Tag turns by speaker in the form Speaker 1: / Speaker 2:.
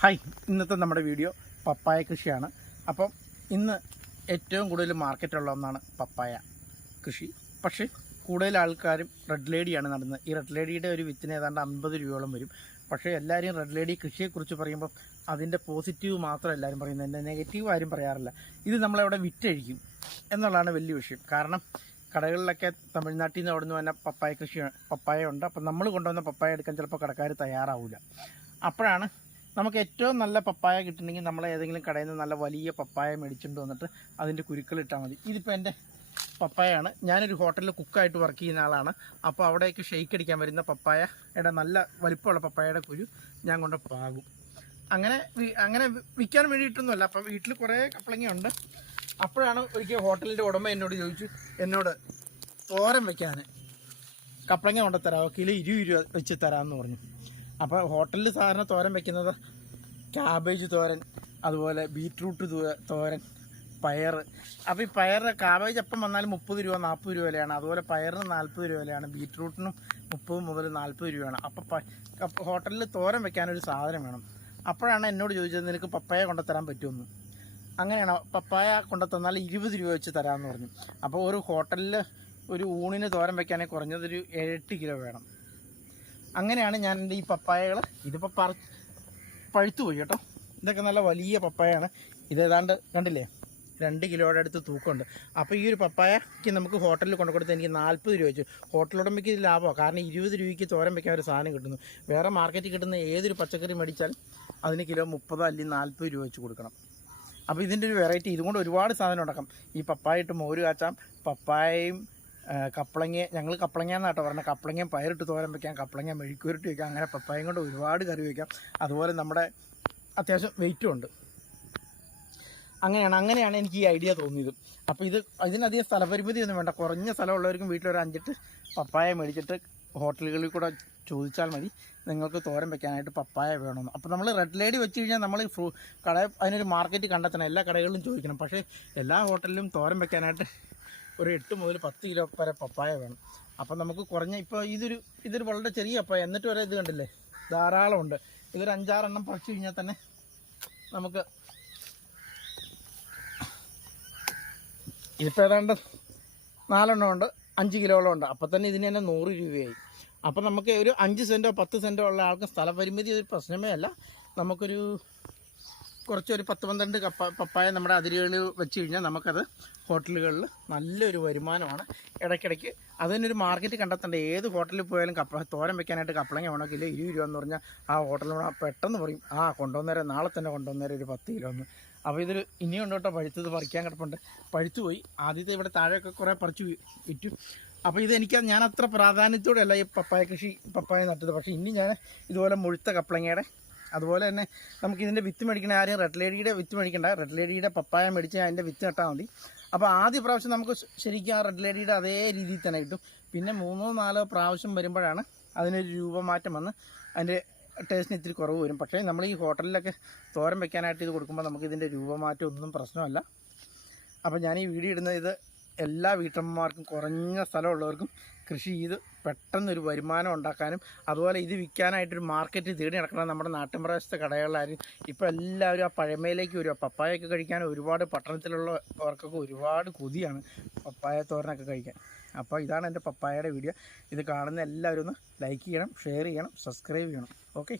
Speaker 1: Hi ഇന്നത്തെ നമ്മുടെ video പപ്പായ കൃഷിയാണ്. അപ്പം ഇന്ന് ഏറ്റവും കൂടുതൽ മാർക്കറ്റുള്ള ഒന്നാണ് പപ്പായ കൃഷി. പക്ഷേ കൂടുതൽ ആൾക്കാരും റെഡ് ലേഡിയാണ് നടന്നത്. ഈ റെഡ് ലേഡിയുടെ ഒരു വിത്തിന് ഏതാണ്ട് അമ്പത് രൂപയോളം വരും. പക്ഷേ എല്ലാവരും റെഡ് ലേഡി കൃഷിയെക്കുറിച്ച് പറയുമ്പോൾ അതിന്റെ പോസിറ്റീവ് മാത്രം എല്ലാവരും പറയുന്നത്. എന്റെ നെഗറ്റീവ് ആരും പറയാറില്ല. ഇത് നമ്മളവിടെ വിറ്റഴിക്കും എന്നുള്ളതാണ് വലിയ വിഷയം. കാരണം കടകളിലൊക്കെ തമിഴ്നാട്ടിൽ നിന്ന് അവിടെ നിന്ന് തന്നെ പപ്പായ കൃഷി പപ്പായ ഉണ്ട്. അപ്പം നമ്മൾ കൊണ്ടുവന്ന പപ്പായ എടുക്കാൻ ചിലപ്പോൾ കടക്കാർ തയ്യാറാവില്ല അപ്പോഴാണ് നമുക്ക് ഏറ്റവും നല്ല പപ്പായ കിട്ടണമെങ്കിൽ നമ്മൾ ഏതെങ്കിലും കടയിൽ നിന്ന് നല്ല വലിയ പപ്പായ മേടിച്ചുകൊണ്ട് വന്നിട്ട് അതിന്റെ കുരുക്കളിട്ടാൽ മതി. ഇതിപ്പോൾ എന്റെ പപ്പായാണ് ഞാനൊരു ഹോട്ടലിൽ കുക്കായിട്ട് വർക്ക് ചെയ്യുന്ന ആളാണ്. അപ്പോൾ അവിടേക്ക് ഷെയ്ക്ക് അടിക്കാൻ വരുന്ന പപ്പായയുടെ നല്ല വലിപ്പമുള്ള പപ്പായയുടെ കുരു ഞാൻ കൊണ്ട് പാകും. അങ്ങനെ അങ്ങനെ വിൽക്കാൻ വേണ്ടിയിട്ടൊന്നുമല്ല. അപ്പോൾ വീട്ടിൽ കുറേ കപ്പളങ്ങയുണ്ട് അപ്പോഴാണ് ഒരിക്കൽ ഹോട്ടലിന്റെ ഉടമ എന്നോട് ചോദിച്ചു എന്നോട് തോരം വയ്ക്കാൻ കപ്പളങ്ങ കൊണ്ടുത്തരാമോ കിലോ ഇരു ഇരു വെച്ച് തരാമെന്ന് പറഞ്ഞു. അപ്പോൾ ഹോട്ടലിൽ സാധാരണ തോരൻ വെക്കുന്നത് ക്യാബേജ് തോരൻ അതുപോലെ ബീറ്റ്റൂട്ട് തോരൻ പയർ. അപ്പോൾ ഈ പയർ കാബേജ് അപ്പം വന്നാലും മുപ്പത് രൂപ നാൽപ്പത് രൂപ വിലയാണ്. അതുപോലെ പയറിന് നാൽപ്പത് രൂപ വിലയാണ്. ബീറ്റ്റൂട്ടിനും മുപ്പത് മുതൽ നാൽപ്പത് രൂപയാണ് അപ്പോൾ ഹോട്ടലിൽ തോരൻ വെക്കാനൊരു സാധനം വേണം. അപ്പോഴാണ് എന്നോട് ചോദിച്ചത് നിനക്ക് പപ്പായ കൊണ്ടുത്തരാൻ പറ്റുമെന്ന്? അങ്ങനെയാണ് പപ്പായ കൊണ്ടു തന്നാൽ ഇരുപത് രൂപ വെച്ച് തരാമെന്ന് പറഞ്ഞു. അപ്പോൾ ഒരു ഹോട്ടലിൽ ഒരു ഊണിന് തോരൻ വെക്കാനേ കുറഞ്ഞതൊരു എട്ട് കിലോ വേണം. അങ്ങനെയാണ് ഞാൻ എന്റെ ഈ പപ്പായകൾ ഇതിപ്പോൾ പറ പഴുത്തു പോയി കേട്ടോ. ഇതൊക്കെ നല്ല വലിയ പപ്പായാണ്. ഇത് ഏതാണ്ട് കണ്ടില്ലേ? രണ്ട് കിലോയുടെ അടുത്ത് തൂക്കമുണ്ട്. അപ്പോൾ ഈ ഒരു പപ്പായക്ക് നമുക്ക് ഹോട്ടലിൽ കൊണ്ടു കൊടുത്ത് എനിക്ക് നാൽപ്പത് രൂപ വെച്ചു. ഹോട്ടലുടമയ്ക്ക് ഇത് ലാഭമാണ് കാരണം ഇരുപത് രൂപയ്ക്ക് തോരം വയ്ക്കാൻ ഒരു സാധനം കിട്ടുന്നു. വേറെ മാർക്കറ്റിൽ കിട്ടുന്ന ഏതൊരു പച്ചക്കറി മേടിച്ചാൽ അതിന് കിലോ മുപ്പത് അല്ലെങ്കിൽ നാൽപ്പത് രൂപ വെച്ച് കൊടുക്കണം. അപ്പോൾ ഇതിന്റെ ഒരു വെറൈറ്റി ഇതുകൊണ്ട് ഒരുപാട് സാധനം ഉണ്ടാക്കാം. ഈ പപ്പായ ഇട്ട് മോര് കാച്ചാം പപ്പായയും കപ്പളങ്ങ ഞങ്ങൾ കപ്പളങ്ങ എന്നാട്ടോ പറഞ്ഞത് കപ്പളങ്ങയും പയറിട്ട് തോരൻ വെക്കാം കപ്പളങ്ങ മെഴുക്കുരുട്ട് വയ്ക്കാം അങ്ങനെ പപ്പായം കൊണ്ട് ഒരുപാട് കറി വയ്ക്കാം അതുപോലെ നമ്മുടെ അത്യാവശ്യം വെയിറ്റും ഉണ്ട്. അങ്ങനെയാണ് അങ്ങനെയാണ് എനിക്ക് ഈ ഐഡിയ തോന്നിയത്. അപ്പോൾ ഇത് ഇതിനധികം സ്ഥലപരിമിതി ഒന്നും വേണ്ട. കുറഞ്ഞ സ്ഥലമുള്ളവർക്കും വീട്ടിലൊരു അഞ്ചെട്ട് പപ്പായ മേടിച്ചിട്ട് ഹോട്ടലുകളിൽ കൂടെ ചോദിച്ചാൽ മതി. നിങ്ങൾക്ക് തോരൻ വെക്കാനായിട്ട് പപ്പായ വേണമെന്ന് അപ്പോൾ നമ്മൾ റെഡ് ലേഡി വെച്ച് കഴിഞ്ഞാൽ നമ്മൾ ഫ്രൂ കട അതിനൊരു മാർക്കറ്റ് കണ്ടെത്തണം. എല്ലാ കടകളിലും ചോദിക്കണം. പക്ഷേ എല്ലാ ഹോട്ടലിലും തോരൻ വെക്കാനായിട്ട് ഒരു എട്ട് മുതൽ പത്ത് കിലോ വരെ പപ്പായ വേണം. അപ്പം നമുക്ക് കുറഞ്ഞ ഇപ്പോൾ ഇതൊരു ഇതൊരു വളരെ ചെറിയ പപ്പായ. എന്നിട്ട് വരെ ഇത് കണ്ടില്ലേ? ധാരാളം ഉണ്ട്. ഇതൊരു അഞ്ചാറെണ്ണം പറിച്ചു കഴിഞ്ഞാൽ തന്നെ നമുക്ക് ഇതിപ്പോൾ ഏതാണ്ട് നാലെണ്ണം ഉണ്ട്. അഞ്ച് കിലോളം ഉണ്ട്. അപ്പം തന്നെ ഇതിന് തന്നെ നൂറ് രൂപയായി. അപ്പം നമുക്ക് ഒരു അഞ്ച് സെന്റോ പത്ത് സെന്റോ ഉള്ള ആൾക്ക് സ്ഥലപരിമിതി ഒരു പ്രശ്നമേ അല്ല. നമുക്കൊരു കുറച്ചൊരു പത്ത് പന്ത്രണ്ട് കപ്പ പപ്പായ നമ്മുടെ അതിരുകളിൽ വെച്ച് കഴിഞ്ഞാൽ നമുക്കത് ഹോട്ടലുകളിൽ നല്ലൊരു വരുമാനമാണ്. ഇടയ്ക്കിടയ്ക്ക് അതിനൊരു മാർക്കറ്റ് കണ്ടെത്തേണ്ട. ഏത് ഹോട്ടലിൽ പോയാലും കപ്പ തോരൻ വെക്കാനായിട്ട് കപ്പളങ്ങ വേണോ ഇരുപത് രൂപ എന്ന് പറഞ്ഞാൽ ആ ഹോട്ടലിനോട് പെട്ടെന്ന് പറയും ആ കൊണ്ടുവന്നേരം നാളെ തന്നെ കൊണ്ടുവന്നേരം ഒരു പത്ത് കിലോ ഒന്ന് അപ്പോൾ ഇതൊരു ഇനി കൊണ്ടോട്ടോ പഴുത്തത് പറിക്കാൻ കിടപ്പുണ്ട്. പഴുത്തു പോയി. ആദ്യത്തെ ഇവിടെ താഴെയൊക്കെ കുറേ പറിച്ചു വിറ്റു. അപ്പോൾ ഇത് എനിക്ക് ഞാൻ അത്ര പ്രാധാന്യത്തോടെയല്ല ഈ പപ്പായ കൃഷി പപ്പായ നട്ടത്. പക്ഷേ ഇനി ഞാൻ ഇതുപോലെ മുഴുത്ത കപ്പളങ്ങയുടെ അതുപോലെ തന്നെ നമുക്ക് ഇതിന്റെ വിത്ത് മേടിക്കണ ആരെയും റെഡ് ലേഡിയുടെ വിത്ത് മേടിക്കണ്ട. റെഡ് ലേഡിയുടെ പപ്പായ മേടിച്ച് അതിന്റെ വിത്ത് നട്ടാൽ മതി. അപ്പോൾ ആദ്യ പ്രാവശ്യം നമുക്ക് ശരിക്കും ആ റെഡ് ലേഡിയുടെ അതേ രീതിയിൽ തന്നെ കിട്ടും. പിന്നെ മൂന്നോ നാലോ പ്രാവശ്യം വരുമ്പോഴാണ് അതിനൊരു രൂപമാറ്റം വന്ന് അതിന്റെ ടേസ്റ്റിന് ഇത്തിരി കുറവ് വരും. പക്ഷേ നമ്മൾ ഈ ഹോട്ടലിലൊക്കെ തോരൻ വെക്കാനായിട്ട് ഇത് കൊടുക്കുമ്പോൾ നമുക്ക് ഇതിന്റെ രൂപമാറ്റം ഒന്നും പ്രശ്നമല്ല. അപ്പോൾ ഞാൻ ഈ വീഡിയോ ഇടുന്നത് ഇത് എല്ലാ വീട്ടമ്മമാർക്കും കുറഞ്ഞ സ്ഥലമുള്ളവർക്കും കൃഷി ചെയ്ത് പെട്ടെന്നൊരു വരുമാനം ഉണ്ടാക്കാനും അതുപോലെ ഇത് വിൽക്കാനായിട്ടൊരു മാർക്കറ്റ് തേടി നടക്കണം നമ്മുടെ നാട്ടിൻപ്രദേശത്തെ കടകളിലായിരുന്നു ഇപ്പോൾ എല്ലാവരും ആ പഴമയിലേക്ക് വരും. പപ്പായൊക്കെ കഴിക്കാൻ ഒരുപാട് പട്ടണത്തിലുള്ളവർക്കൊക്കെ ഒരുപാട് കൊതിയാണ് പപ്പായ തോരനൊക്കെ കഴിക്കാൻ. അപ്പോൾ ഇതാണ് എന്റെ പപ്പായയുടെ വീഡിയോ. ഇത് കാണുന്ന എല്ലാവരും ഒന്ന് ലൈക്ക് ചെയ്യണം ഷെയർ ചെയ്യണം സബ്സ്ക്രൈബ് ചെയ്യണം. ഓക്കെ